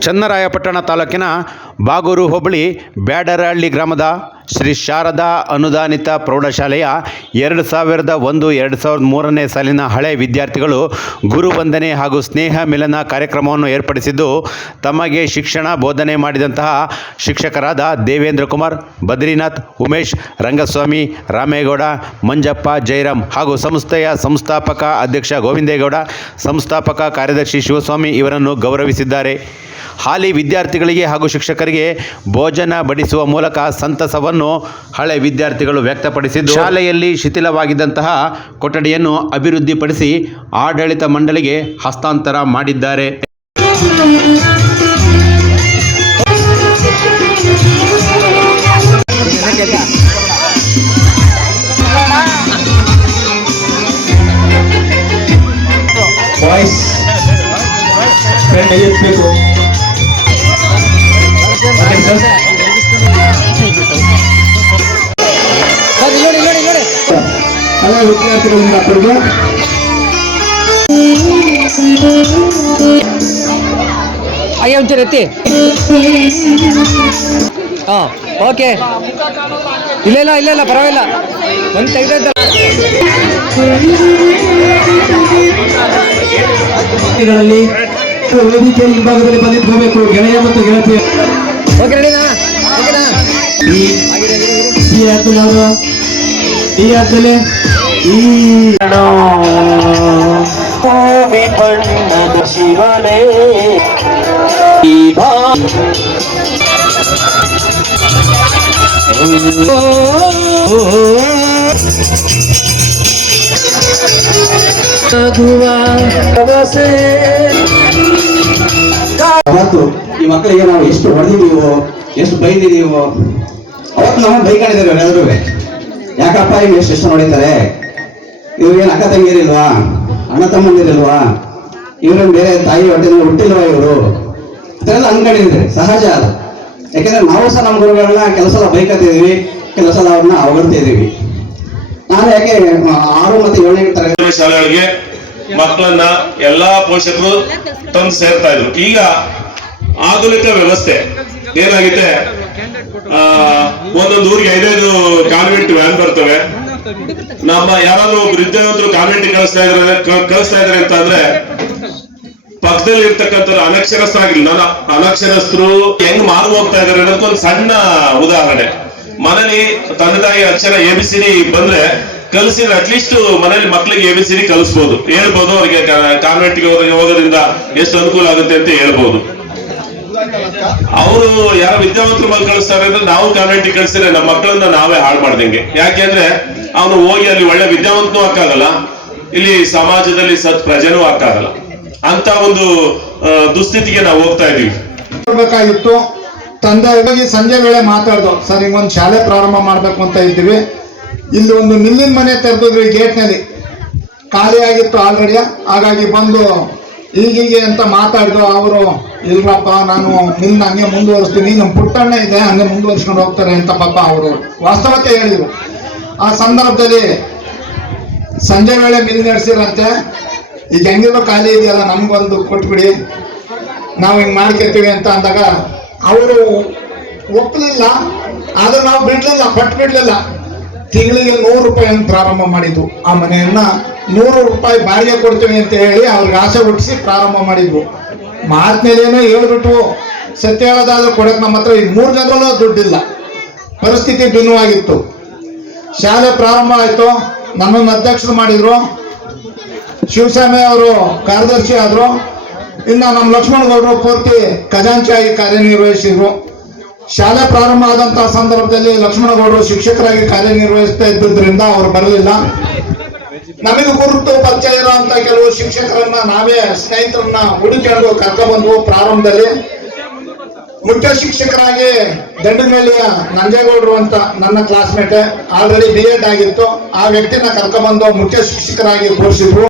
ಚನ್ನರಾಯಪಟ್ಟಣ ತಾಲೂಕಿನ ಬಾಗೂರು ಹೋಬಳಿ ಬ್ಯಾಡರಹಳ್ಳಿ ಗ್ರಾಮದ ಶ್ರೀ ಶಾರದಾ ಅನುದಾನಿತ ಪ್ರೌಢಶಾಲೆಯ ಎರಡು ಸಾವಿರದ ಒಂದು, ಎರಡು ಸಾವಿರದ ಮೂರನೇ ಸಾಲಿನ ಹಳೆ ವಿದ್ಯಾರ್ಥಿಗಳು ಗುರುವಂದನೆ ಹಾಗೂ ಸ್ನೇಹ ಮಿಲನ ಕಾರ್ಯಕ್ರಮವನ್ನು ಏರ್ಪಡಿಸಿದ್ದು, ತಮಗೆ ಶಿಕ್ಷಣ ಬೋಧನೆ ಮಾಡಿದಂತಹ ಶಿಕ್ಷಕರಾದ ದೇವೇಂದ್ರ ಕುಮಾರ್, ಬದ್ರಿನಾಥ್, ಉಮೇಶ್, ರಂಗಸ್ವಾಮಿ, ರಾಮೇಗೌಡ, ಮಂಜಪ್ಪ, ಜೈರಾಮ್ ಹಾಗೂ ಸಂಸ್ಥೆಯ ಸಂಸ್ಥಾಪಕ ಅಧ್ಯಕ್ಷ ಗೋವಿಂದೇಗೌಡ, ಸಂಸ್ಥಾಪಕ ಕಾರ್ಯದರ್ಶಿ ಶಿವಸ್ವಾಮಿ ಇವರನ್ನು ಗೌರವಿಸಿದ್ದಾರೆ. ಹಾಲಿ ವಿದ್ಯಾರ್ಥಿಗಳಿಗೆ ಹಾಗೂ ಶಿಕ್ಷಕರಿಗೆ ಭೋಜನ ಬಡಿಸುವ ಮೂಲಕ ಸಂತಸವನ್ನು ಹಳೆ ವಿದ್ಯಾರ್ಥಿಗಳು ವ್ಯಕ್ತಪಡಿಸಿದ್ದು. ಶಾಲೆಯಲ್ಲಿ ಶಿಥಿಲವಾಗಿದ್ದಂತಹ ಕೊಠಡಿಯನ್ನು ಅಭಿವೃದ್ಧಿಪಡಿಸಿ ಆಡಳಿತ ಮಂಡಳಿಗೆ ಹಸ್ತಾಂತರ ಮಾಡಿದ್ದಾರೆ. ಬಾಯ್ಸ್ ಪೆನ್ ಒಂಚೂರು ಎತ್ತಿ. ಹಾಂ ಓಕೆ. ಇಲ್ಲ ಇಲ್ಲ ಇಲ್ಲ ಇಲ್ಲ ಪರವಾಗಿಲ್ಲ. ಒಂದು ತೆಗೆದ ವಿಭಾಗದಲ್ಲಿ ವೇದಿಕೆ ಹಿಂಭಾಗದಲ್ಲಿ ಬಂದಿದ್ದು ಗೆಳೆಯ ಮತ್ತು ಗೆಳತಿಯ. ಓಕೆ ರೆಡಿನಾ ಓಕೆನಾ ಈ ಅವರು ಈ ಆದ್ಮೇಲೆ ಭೂಮಿ ಬಣ್ಣದ ಶಿವನೇ ಕನಸೇ ಈ ಮಕ್ಕಳಿಗೆ ನಾವು ಎಷ್ಟು ಹೊಡೆದಿದ್ದೀವೋ, ಎಷ್ಟು ಬೈದಿದ್ದೀವೋ, ಅವತ್ತು ನಾವು ಬೈಕೊಂಡಿದ್ದೇವೆ ಎಲ್ಲರೂ ಯಾಕಪ್ಪ, ಇವ್ರು ಎಷ್ಟು ಎಷ್ಟು ಹೊಡಿತಾರೆ? ಇವ್ರಿಗೇನು ಅಕ್ಕ ತಂಗಿರಿಲ್ವಾ ಅಣ್ಣ ತಮ್ಮಂದಿರಿಲ್ವಾ? ಇವ್ರೇನು ಬೇರೆ ತಾಯಿ ಹೊಟ್ಟೆ ಹುಟ್ಟಿಲ್ವಾ ಇವರು? ಇದೆಲ್ಲ ಇದೆ, ಸಹಜ ಅದು. ಯಾಕಂದ್ರೆ ನಾವು ಸಹ ನಮ್ಮ ಗುರುಗಳನ್ನ ಕೆಲಸದ ಬೈಕತ್ತಿದೀವಿ ಕೆಲಸದ ಅವ್ರನ್ನ ಅವಗಡ್ತಿದೀವಿ ನಾನು ಯಾಕೆ ಆರು ಮತ್ತು ಏಳನೇ ತರಗತಿ ಶಾಲೆಗಳಿಗೆ ಮಕ್ಕಳನ್ನ ಎಲ್ಲಾ ಪೋಷಕರು ತಂದು ಸೇರ್ತಾ ಇದ್ರು. ಈಗ ಆಧುನಿಕ ವ್ಯವಸ್ಥೆ ಏನಾಗಿದೆ? ಒಂದೊಂದು ಊರಿಗೆ ಐದೈದು ಕಾನ್ವೆಂಟ್ ವ್ಯಾನ್ ಬರ್ತವೆ. ನಮ್ಮ ಯಾರಾದ್ರೂ ಒಬ್ರು ವಿದ್ಯಾವಂತರು ಕಾನ್ವೆಂಟ್ ಕಳಿಸ್ತಾ ಇದ್ರೆ ಕಳಿಸ್ತಾ ಇದಾರೆ ಅಂತ ಅಂದ್ರೆ ಪಕ್ಕದಲ್ಲಿ ಇರ್ತಕ್ಕಂಥ ಅನಕ್ಷರಸ್ಥರಾಗಿಲ್ಲ ನನ್ನ ಅನಕ್ಷರಸ್ಥರು ಹೆಂಗ್ ಮಾರು ಹೋಗ್ತಾ ಇದಾರೆ ಅನ್ನೋದಕ್ಕೊಂದು ಸಣ್ಣ ಉದಾಹರಣೆ. ಮನೇಲಿ ತಂದೆ ತಾಯಿ ಅಕ್ಷರ ಎ ಬಂದ್ರೆ ಕಲಿಸಿದ್ರೆ ಅಟ್ಲೀಸ್ಟ್ ಮನೇಲಿ ಮಕ್ಕಳಿಗೆ ಎ ಬಿ ಕಲಿಸ್ಬೋದು. ಹೇಳ್ಬೋದು, ಅವ್ರಿಗೆ ಕಾನ್ವೆಂಟ್ಗೆ ಹೋಗೋದ್ರಿಂದ ಎಷ್ಟು ಅನುಕೂಲ ಆಗುತ್ತೆ ಅಂತ ಹೇಳ್ಬೋದು. ಅವರು ಯಾರ ವಿದ್ಯಾವಂತರು ಮಕ್ಕಳು ಕಳಿಸ್ತಾರೆ ಅಂದ್ರೆ ನಾವು ಕಾನ್ವೆಂಟಿಗೆ ಕಳಿಸಿದ್ರೆ ನಮ್ಮ ಮಕ್ಕಳನ್ನ ನಾವೇ ಹಾಳು ಮಾಡ್ದಂಗೆ. ಯಾಕೆಂದ್ರೆ ಅವನು ಹೋಗಿ ಅಲ್ಲಿ ಒಳ್ಳೆ ವಿದ್ಯಾವಂತನೂ ಹಾಕಾಗಲ್ಲ ಇಲ್ಲಿ ಸಮಾಜದಲ್ಲಿ ಸತ್ ಪ್ರಜೆನೂ ಹಾಕಾಗಲ್ಲ ಅಂತ ಒಂದು ದುಸ್ಥಿತಿಗೆ ನಾವು ಹೋಗ್ತಾ ಇದೀವಿ ಬೇಕಾಗಿತ್ತು ತಂದೆ ಹೋಗಿ ಸಂಜೆ ವೇಳೆ ಮಾತಾಡ್ದು ಸರ್ ಒಂದು ಶಾಲೆ ಪ್ರಾರಂಭ ಮಾಡಬೇಕು ಅಂತ ಇದ್ದೀವಿ. ಇಲ್ಲಿ ಒಂದು ಮಿಲ್ಲಿನ ಮನೆ ತೆರೆದಿದ್ವಿ ಗೇಟ್ನಲ್ಲಿ. ಖಾಲಿ ಆಗಿತ್ತು ಆಲ್ರೆಡಿ ಹಾಗಾಗಿ ಬಂದು ಈಗೀಗೆ ಅಂತ ಮಾತಾಡಿದ್ರು ಅವರು, ಇಲ್ರಪ್ಪ, ನಾನು ನಿನ್ನ ಹಂಗೆ ಮುಂದುವರಿಸ್ತೀನಿ ನಮ್ಮ ಪುಟ್ಟಣ್ಣ ಇದೆ, ಹಂಗೆ ಮುಂದುವರಿಸ್ಕೊಂಡು ಹೋಗ್ತಾರೆ ಅಂತ ಪಾಪ ಅವರು ವಾಸ್ತವತೆ ಹೇಳಿದರು. ಆ ಸಂದರ್ಭದಲ್ಲಿ ಸಂಜೆ ವೇಳೆ ಮಿಲ್ ನಡೆಸಿರಂತೆ, ಈಗ ಹೆಂಗಿರೋ ಖಾಲಿ ಇದೆಯಲ್ಲ, ನಮ್ಗೊಂದು ಕೊಟ್ಬಿಡಿ, ನಾವು ಹಿಂಗೆ ಮಾಡ್ಕೊತೀವಿ ಅಂತ ಅಂದಾಗ ಅವರು ಒಪ್ಪಲಿಲ್ಲ, ಆದ್ರೆ ನಾವು ಬಿಡ್ಲಿಲ್ಲ ಪಟ್ಟು ಬಿಡ್ಲಿಲ್ಲ ತಿಂಗಳಿಗೆ ನೂರು ರೂಪಾಯಿಯನ್ನು ಪ್ರಾರಂಭ ಮಾಡಿದ್ದು ಆ ಮನೆಯನ್ನ. ನೂರು ರೂಪಾಯಿ ಬಾಡಿಗೆ ಕೊಡ್ತೀವಿ ಅಂತ ಹೇಳಿ ಅವ್ರಿಗೆ ಆಸೆ ಹುಟ್ಟಿಸಿ ಪ್ರಾರಂಭ ಮಾಡಿದ್ವು ಮಾತ್ಮೇಲೇನೋ ಹೇಳ್ಬಿಟ್ವು ಸತ್ಯ ಹೇಳೋದಾದ್ರೂ ಕೊಡಕ್ ನಮ್ಮ ಹತ್ರ ಈ ಮೂರು ಜನರಲ್ಲೂ ದುಡ್ಡಿಲ್ಲ. ಪರಿಸ್ಥಿತಿ ಭಿನ್ನವಾಗಿತ್ತು. ಶಾಲೆ ಪ್ರಾರಂಭ ಆಯಿತು ನನ್ನನ್ನು ಅಧ್ಯಕ್ಷರು ಮಾಡಿದ್ರು. ಶಿವಸ್ವಾಮಿ ಅವರು ಕಾರ್ಯದರ್ಶಿ ಆದರು. ಇನ್ನು ನಮ್ಮ ಲಕ್ಷ್ಮಣಗೌಡರು ಪೂರ್ತಿ ಖಜಾಂಚಿಯಾಗಿ ಕಾರ್ಯನಿರ್ವಹಿಸಿದ್ರು. ಶಾಲೆ ಪ್ರಾರಂಭ ಆದಂತಹ ಸಂದರ್ಭದಲ್ಲಿ ಲಕ್ಷ್ಮಣಗೌಡರು ಶಿಕ್ಷಕರಾಗಿ ಕಾರ್ಯನಿರ್ವಹಿಸ್ತಾ ಇದ್ದುದರಿಂದ ಅವರು ಬರಲಿಲ್ಲ. ನಮಗೆ ಗುರುತು ಪರಿಚಯ ಅಂತ ಕೆಲವು ಶಿಕ್ಷಕರನ್ನ ನಾವೇ ಸ್ನೇಹಿತರನ್ನ ಹುಡುಕೊಂಡು ಕರ್ಕೊಂಡ್ಬಂದ್ವು ಪ್ರಾರಂಭದಲ್ಲಿ. ಮುಖ್ಯ ಶಿಕ್ಷಕರಾಗಿ ದಂಡನಹಳ್ಳಿಯ ನಂಜೇಗೌಡರು ಅಂತ ನನ್ನ ಕ್ಲಾಸ್ಮೇಟ್ ಆಲ್ರೆಡಿ ಬಿ ಎಡ್ ಆಗಿತ್ತು. ಆ ವ್ಯಕ್ತಿನ ಕರ್ಕೊಂಡ್ಬಂದು ಮುಖ್ಯ ಶಿಕ್ಷಕರಾಗಿ ಕೂರಿಸಿದ್ರು